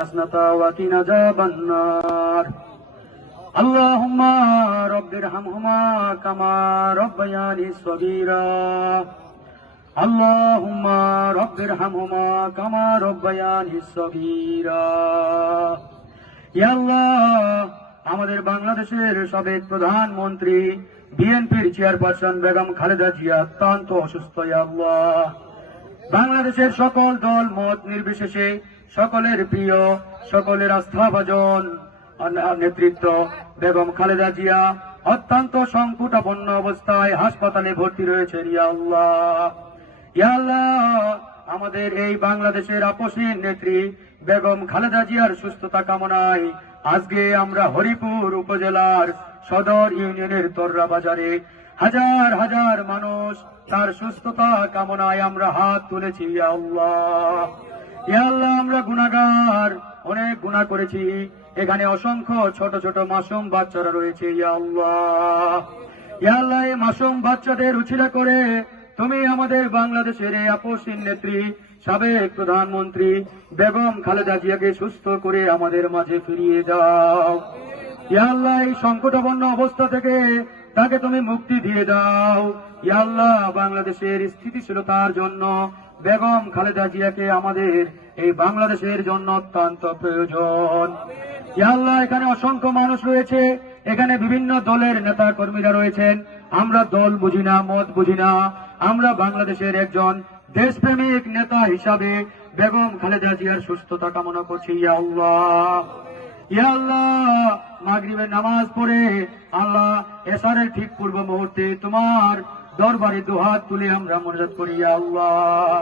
وقنا عذاب النار اللهم رب ارحمهما كما ربياني صغيرا اللهم رب ارحمهما كما ربياني صغيرا ইয়া আল্লাহ আমাদের বাংলাদেশের সাবেক প্রধানমন্ত্রী বিএনপির চেয়ারপারসন বেগম খালেদা জিয়া অত্যন্ত অসুস্থ। ইয়া আল্লাহ বাংলাদেশের সকল দল মত নির্বিশেষে সকলের প্রিয় সকলের আস্থাভাজন নেতৃত্ব বেগম খালেদা জিয়া অত্যন্ত সংকটাপন্ন অবস্থায় হাসপাতালে ভর্তি রয়েছেন। ইয়া আল্লাহ ইয়া আল্লাহ আমাদের এই বাংলাদেশের আপসীন নেত্রী বেগম খালেদা জিয়ার সুস্থতা কামনায় আজকে আমরা হরিপুর উপজেলার সদর ইউনিয়নের তর্রা বাজারে হাজার হাজার মানুষ তার সুস্থতা কামনায় আমরা হাত তুলেছি। ইয়া আল্লাহ ইয়া আল্লাহ আমরা গুনাহগার, অনেক গুনাহ করেছি। এখানে অসংখ্য ছোট ছোট মাসুম বাচ্চারা রয়েছে। ইয়া আল্লাহ ইয়া আল্লাহ এই মাসুম বাচ্চাদের উছিলা করে তুমি আমাদের বাংলাদেশের এই আপসীন নেত্রী সাবেক প্রধানমন্ত্রী বেগম খালেদা জিয়াকে সুস্থ করে আমাদের মাঝে ফিরিয়ে দাও। ইয়া আল্লাহ এই সংকটাপন্ন অবস্থা থেকে তাকে তুমি মুক্তি দিয়ে দাও। ইয়া আল্লাহ বাংলাদেশের স্থিতিশীলতার জন্য বেগম খালেদা জিয়াকে আমাদের এই বাংলাদেশের জন্য অত্যন্ত প্রয়োজন। ইয়া আল্লাহ এখানে অসংখ্য মানুষ রয়েছে, এখানে বিভিন্ন দলের নেতা কর্মীরা রয়েছেন। আমরা দল বুঝি না, মত বুঝি না, আমরা বাংলাদেশের একজন দেশপ্রেমিক নেতা হিসাবে বেগম খালেদা জিয়ার সুস্থতা কামনা করছি। ইয়া আল্লাহ ইয়া আল্লাহ মাগরিবের নামাজ পড়ে আল্লাহ এশারের ঠিক পূর্ব মুহূর্তে তোমার দরবারে দুহাত তুলে আমরা মোনাজাত করি। ইয়া আল্লাহ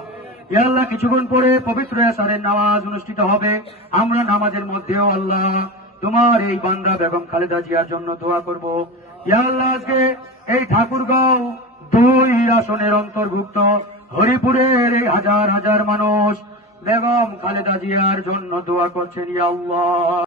ইয়া আল্লাহ কিছুক্ষণ পরে পবিত্র এশারের নামাজ অনুষ্ঠিত হবে। আমরা নামাজের মধ্যেও আল্লাহ তোমার এই বান্দা বেগম খালেদা জিয়ার জন্য দোয়া করব। ইয়া আল্লাহ আজকে এই ঠাকুরগাঁও 2 আসনের অন্তর্ভুক্ত হরিপুরের এই হাজার হাজার মানুষ বেগম খালেদা জিয়ার জন্য দোয়া করছেন। ইয়া আল্লাহ।